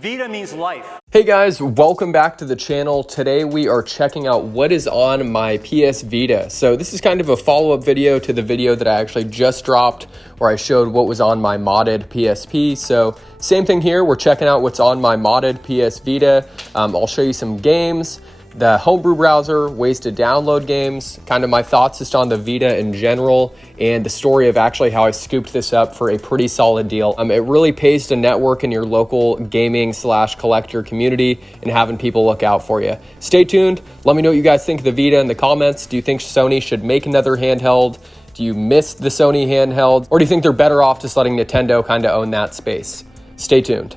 Vita means life. Hey guys, welcome back to the channel. Today we are checking out what is on my PS Vita. So this is kind of a follow-up video to the video that I actually just dropped where I showed what was on my modded PSP. So same thing here, we're checking out what's on my modded PS Vita. I'll show you some games, the Homebrew Browser, ways to download games, kind of my thoughts just on the Vita in general, and the story of actually how I scooped this up for a pretty solid deal. It really pays to network in your local gaming / collector community and having people look out for you. Stay tuned. Let me know what you guys think of the Vita in the comments. Do you think Sony should make another handheld? Do you miss the Sony handheld? Or do you think they're better off just letting Nintendo kind of own that space? Stay tuned.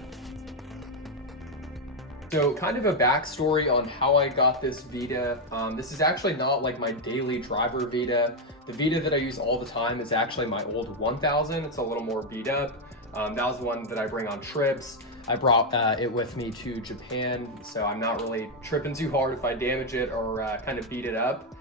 So kind of a backstory on how I got this Vita. This is actually not like my daily driver Vita. The Vita that I use all the time is actually my old 1000. It's a little more beat up. That was the one that I bring on trips. I brought it with me to Japan, so I'm not really tripping too hard if I damage it or kind of beat it up.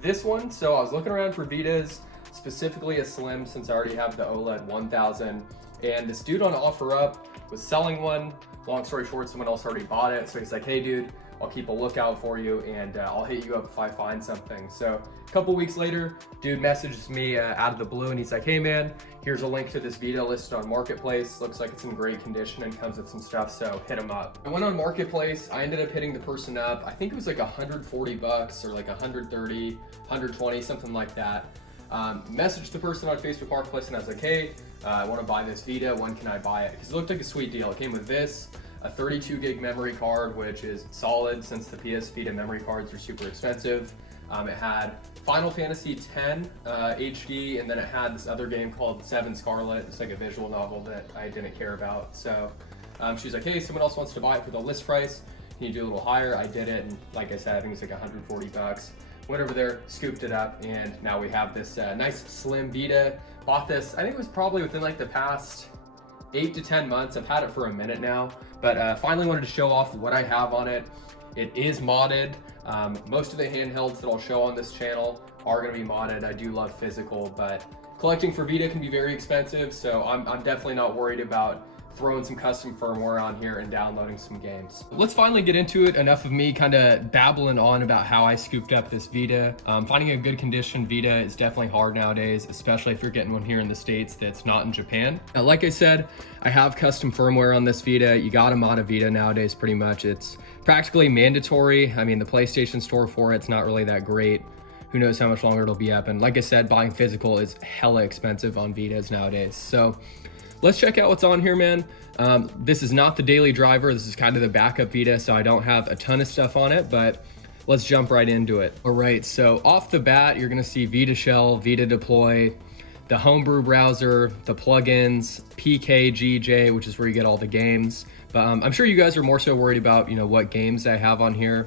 This one, so I was looking around for Vitas, specifically a Slim since I already have the OLED 1000, and this dude on OfferUp was selling one. Long story short, someone else already bought it. So he's like, hey dude, I'll keep a lookout for you and I'll hit you up if I find something. So a couple weeks later, dude messages me out of the blue and he's like, hey man, here's a link to this Vita listed on Marketplace. Looks like it's in great condition and comes with some stuff, so hit him up. I went on Marketplace, I ended up hitting the person up. I think it was like 140 bucks or like 130, 120, something like that. Messaged the person on Facebook Marketplace and I was like, hey, I want to buy this Vita, when can I buy it? Because it looked like a sweet deal. It came with this, a 32 gig memory card, which is solid since the PS Vita memory cards are super expensive. It had Final Fantasy X HD, and then it had this other game called Seven Scarlet. It's like a visual novel that I didn't care about. So she was like, hey, someone else wants to buy it for the list price. Can you do a little higher? I did it, and like I said, I think it's like 140 bucks. Went over there, scooped it up, and now we have this nice slim Vita. Bought this, I think it was probably within like the past 8 to 10 months. I've had it for a minute now, but finally wanted to show off what I have on it. It is modded. Most of the handhelds that I'll show on this channel are gonna be modded. I do love physical, but collecting for Vita can be very expensive, so I'm definitely not worried about throwing some custom firmware on here and downloading some games. Let's finally get into it. Enough of me kind of babbling on about how I scooped up this Vita. Finding a good condition Vita is definitely hard nowadays, especially if you're getting one here in the States that's not in Japan. Now, like I said, I have custom firmware on this Vita. You gotta mod a Vita nowadays pretty much. It's practically mandatory. I mean, the PlayStation Store for it's not really that great. Who knows how much longer it'll be up. And like I said, buying physical is hella expensive on Vitas nowadays. So let's check out what's on here, man. This is not the daily driver. This is kind of the backup Vita, so I don't have a ton of stuff on it, but let's jump right into it. All right, so off the bat, you're gonna see Vita Shell, Vita Deploy, the Homebrew Browser, the plugins, pkgj, which is where you get all the games. But I'm sure you guys are more so worried about, what games I have on here.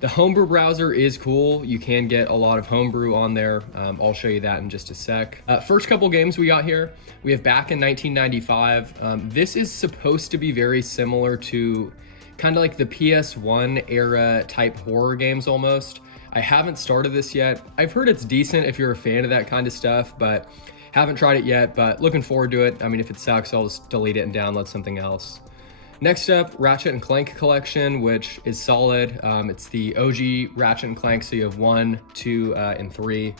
The Homebrew Browser is cool. You can get a lot of Homebrew on there. I'll show you that in just a sec. First couple games we got here, we have Back in 1995. This is supposed to be very similar to kind of like the PS1 era type horror games almost. I haven't started this yet. I've heard it's decent if you're a fan of that kind of stuff, but haven't tried it yet, but looking forward to it. I mean, if it sucks, I'll just delete it and download something else. Next up, Ratchet & Clank Collection, which is solid. It's the OG Ratchet & Clank, so you have 1, 2, and 3.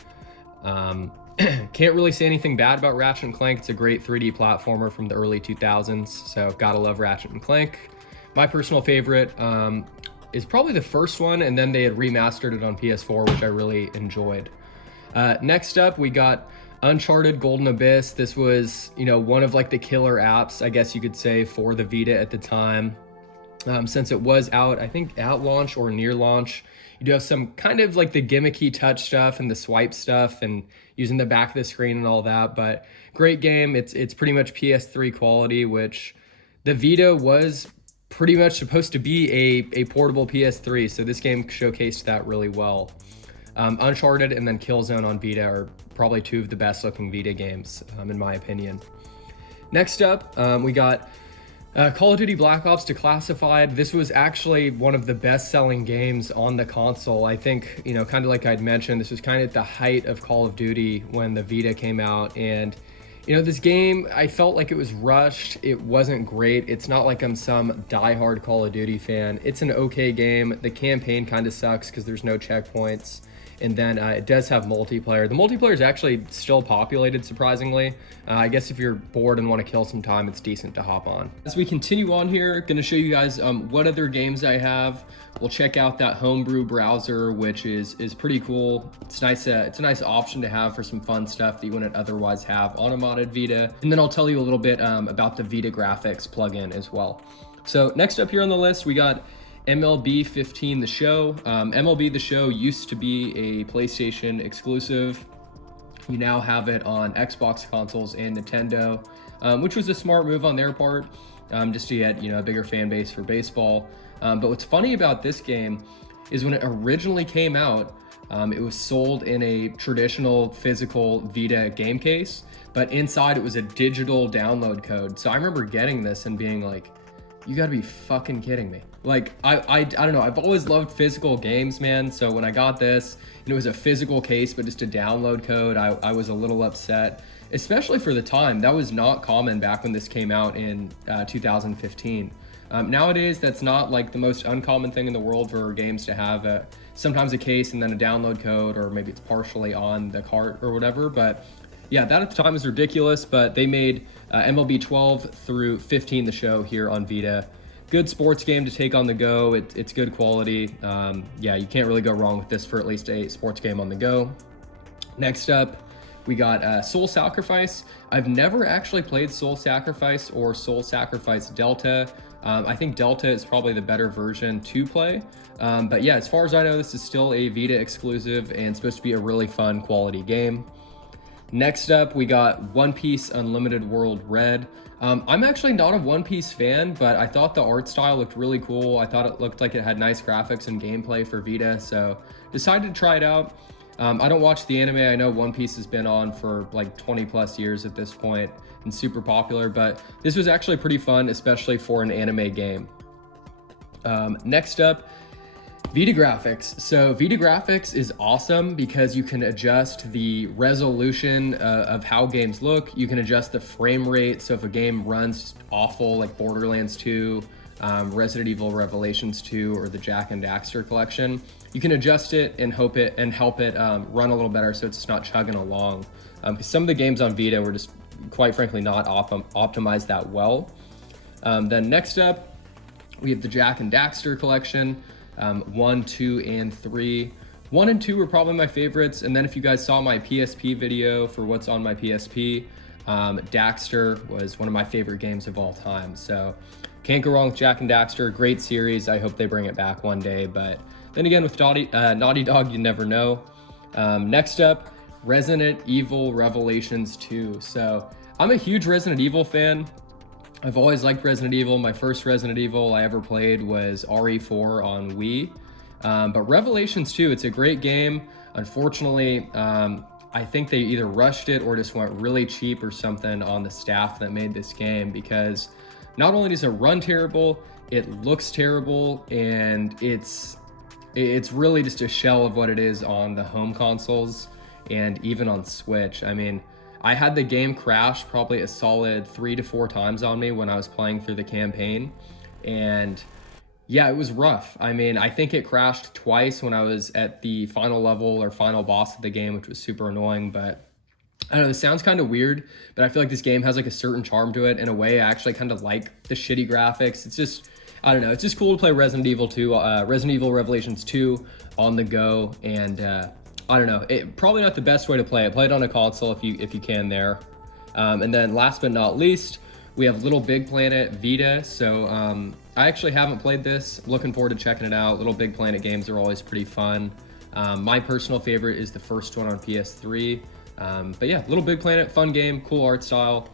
Can't really say anything bad about Ratchet & Clank. It's a great 3D platformer from the early 2000s, so gotta love Ratchet & Clank. My personal favorite is probably the first one, and then they had remastered it on PS4, which I really enjoyed. Next up, we got Uncharted Golden Abyss. This was, one of like the killer apps, I guess you could say, for the Vita at the time. Since it was out, I think at launch or near launch, you do have some kind of like the gimmicky touch stuff and the swipe stuff and using the back of the screen and all that, but great game. It's pretty much PS3 quality, which the Vita was pretty much supposed to be a portable PS3, so this game showcased that really well. Uncharted and then Killzone on Vita are probably two of the best looking Vita games, in my opinion. Next up, we got Call of Duty Black Ops Declassified. This was actually one of the best selling games on the console. I think, kind of like I'd mentioned, this was kind of at the height of Call of Duty when the Vita came out, and You know, this game, I felt like it was rushed. It wasn't great. It's not like I'm some diehard Call of Duty fan. It's an okay game. The campaign kind of sucks because there's no checkpoints. And then it does have multiplayer. The multiplayer is actually still populated, surprisingly. I guess if you're bored and want to kill some time, it's decent to hop on. As we continue on here, going to show you guys what other games I have. We'll check out that Homebrew Browser, which is pretty cool. It's nice. It's a nice option to have for some fun stuff that you wouldn't otherwise have on a modded Vita. And then I'll tell you a little bit about the Vita graphics plugin as well. So next up here on the list, we got MLB 15 The Show. MLB The Show used to be a PlayStation exclusive. We now have it on Xbox consoles and Nintendo, which was a smart move on their part, just to get, you know, a bigger fan base for baseball. But what's funny about this game is when it originally came out, it was sold in a traditional physical Vita game case, but inside it was a digital download code. So I remember getting this and being like, you gotta be fucking kidding me. Like, I don't know, I've always loved physical games, man. So when I got this, and it was a physical case, but just a download code, I was a little upset, especially for the time. That was not common back when this came out in 2015. Nowadays, that's not like the most uncommon thing in the world for games to have sometimes a case and then a download code, or maybe it's partially on the cart or whatever. But yeah, that at the time was ridiculous, but they made MLB 12 through 15 The Show here on Vita. Good sports game to take on the go. It's good quality. Yeah, you can't really go wrong with this for at least a sports game on the go. Next up, we got Soul Sacrifice. I've never actually played Soul Sacrifice or Soul Sacrifice Delta. I think Delta is probably the better version to play. But yeah, as far as I know, this is still a Vita exclusive and supposed to be a really fun quality game. Next up, we got One Piece Unlimited World Red. I'm actually not a One Piece fan, but I thought the art style looked really cool. I thought it looked like it had nice graphics and gameplay for Vita, so decided to try it out. I don't watch the anime. I know One Piece has been on for like 20 plus years at this point and super popular, but this was actually pretty fun, especially for an anime game. Next up, Vita graphics. So Vita graphics is awesome because you can adjust the resolution of how games look. You can adjust the frame rate. So if a game runs awful, like Borderlands 2, Resident Evil Revelations 2, or the Jak and Daxter collection, you can adjust it and help it run a little better so it's just not chugging along. Because some of the games on Vita were just, quite frankly, not optimized that well. Then next up, we have the Jak and Daxter collection. 1, 2, and 3. 1 and 2 were probably my favorites, and then if you guys saw my PSP video for what's on my PSP, Daxter was one of my favorite games of all time. So can't go wrong with Jak and Daxter. Great series. I hope they bring it back one day, but then again, with Naughty Dog, you never know. Next up, Resident Evil Revelations 2. So I'm a huge Resident Evil fan. I've always liked Resident Evil. My first Resident Evil I ever played was RE4 on Wii. But Revelations 2, it's a great game. Unfortunately, I think they either rushed it or just went really cheap or something on the staff that made this game, because not only does it run terrible, it looks terrible, and it's really just a shell of what it is on the home consoles and even on Switch. I mean, I had the game crash probably a solid 3 to 4 times on me when I was playing through the campaign. And yeah, it was rough. I mean, I think it crashed twice when I was at the final level or final boss of the game, which was super annoying. But I don't know, this sounds kind of weird, but I feel like this game has like a certain charm to it. In a way, I actually kind of like the shitty graphics. It's just, I don't know, it's just cool to play Resident Evil 2, Resident Evil Revelations 2 on the go. And I don't know, probably not the best way to play it. Play it on a console if you can there. And then last but not least, we have Little Big Planet Vita. So I actually haven't played this. Looking forward to checking it out. Little Big Planet games are always pretty fun. My personal favorite is the first one on PS3. But yeah, Little Big Planet, fun game, cool art style.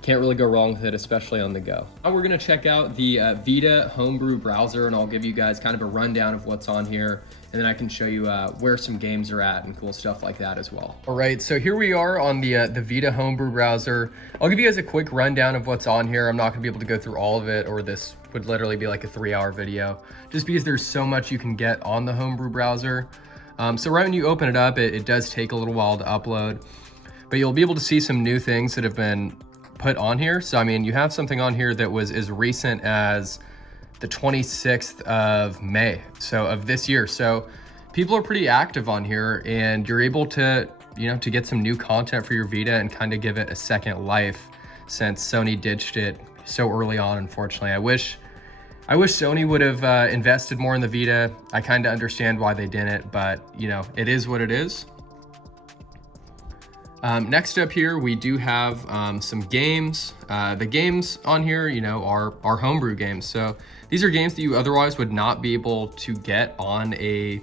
Can't really go wrong with it, especially on the go. Now we're gonna check out the Vita Homebrew Browser, and I'll give you guys kind of a rundown of what's on here, and then I can show you where some games are at and cool stuff like that as well. All right, so here we are on the Vita Homebrew Browser. I'll give you guys a quick rundown of what's on here. I'm not gonna be able to go through all of it, or this would literally be like a 3-hour video, just because there's so much you can get on the Homebrew Browser. So right when you open it up, it does take a little while to upload. but you'll be able to see some new things that have been put on here. So I mean, you have something on here that was as recent as the 26th of May, so of this year. So people are pretty active on here, and you're able to, you know, to get some new content for your Vita and kind of give it a second life, since Sony ditched it so early on, unfortunately. I wish Sony would have invested more in the Vita. I kind of understand why they didn't, but you know, it is what it is. Next up here, we do have some games. The games on here, you know, are homebrew games. So these are games that you otherwise would not be able to get on a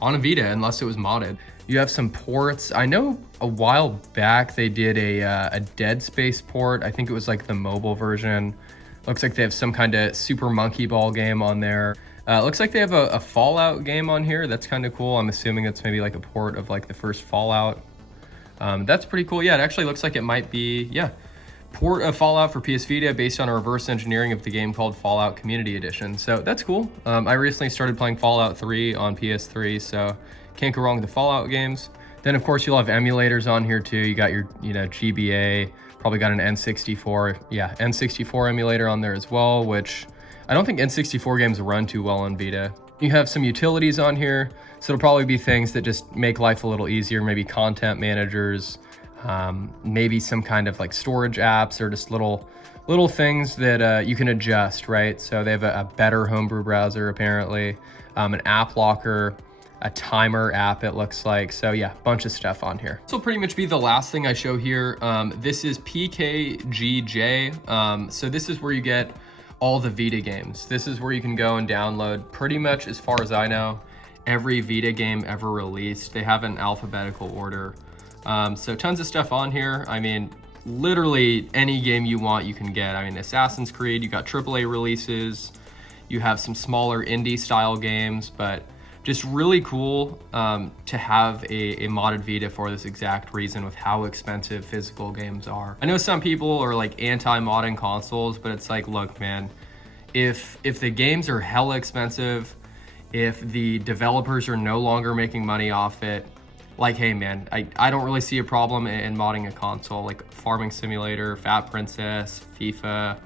Vita unless it was modded. You have some ports. I know a while back they did a Dead Space port. I think it was like the mobile version. Looks like they have some kind of Super Monkey Ball game on there. Looks like they have a Fallout game on here. That's kind of cool. I'm assuming it's maybe like a port of like the first Fallout. That's pretty cool. Yeah, it actually looks like it might be, yeah, port of Fallout for PS Vita based on a reverse engineering of the game called Fallout Community Edition. So that's cool. I recently started playing Fallout 3 on PS3, so can't go wrong with the Fallout games. Then of course you'll have emulators on here too. You got your, you know, GBA, probably got an N64, yeah, N64 emulator on there as well, which I don't think N64 games run too well on Vita. You have some utilities on here, so it'll probably be things that just make life a little easier, maybe content managers, maybe some kind of like storage apps, or just little things that you can adjust, right? So they have a better Homebrew Browser apparently, an app locker, a timer app it looks like. So yeah, bunch of stuff on here. This will pretty much be the last thing I show here. This is pkgj. So this is where you get all the Vita games. This is where you can go and download pretty much, as far as I know, every Vita game ever released. They have an alphabetical order. So tons of stuff on here. I mean, literally any game you want you can get. I mean, Assassin's Creed, you got AAA releases, you have some smaller indie style games, but just really cool to have a modded Vita for this exact reason, with how expensive physical games are. I know some people are like anti-modding consoles, but it's like, look, man, if the games are hella expensive, if the developers are no longer making money off it, like, hey man, I don't really see a problem in modding a console, like Farming Simulator, Fat Princess, FIFA.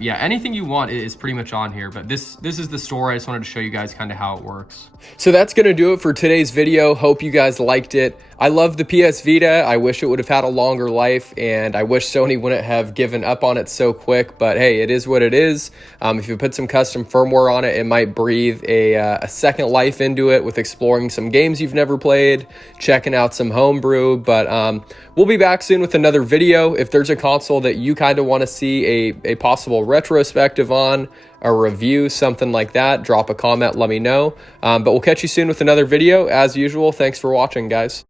Yeah, anything you want is pretty much on here, but this is the store. I just wanted to show you guys kind of how it works. So that's going to do it for today's video. Hope you guys liked it. I love the PS Vita. I wish it would have had a longer life, and I wish Sony wouldn't have given up on it so quick, but hey, it is what it is. If you put some custom firmware on it, it might breathe a second life into it, with exploring some games you've never played, checking out some homebrew, but we'll be back soon with another video. If there's a console that you kind of want to see a possible retrospective on, a review, something like that, drop a comment, let me know. But we'll catch you soon with another video. As usual, thanks for watching, guys.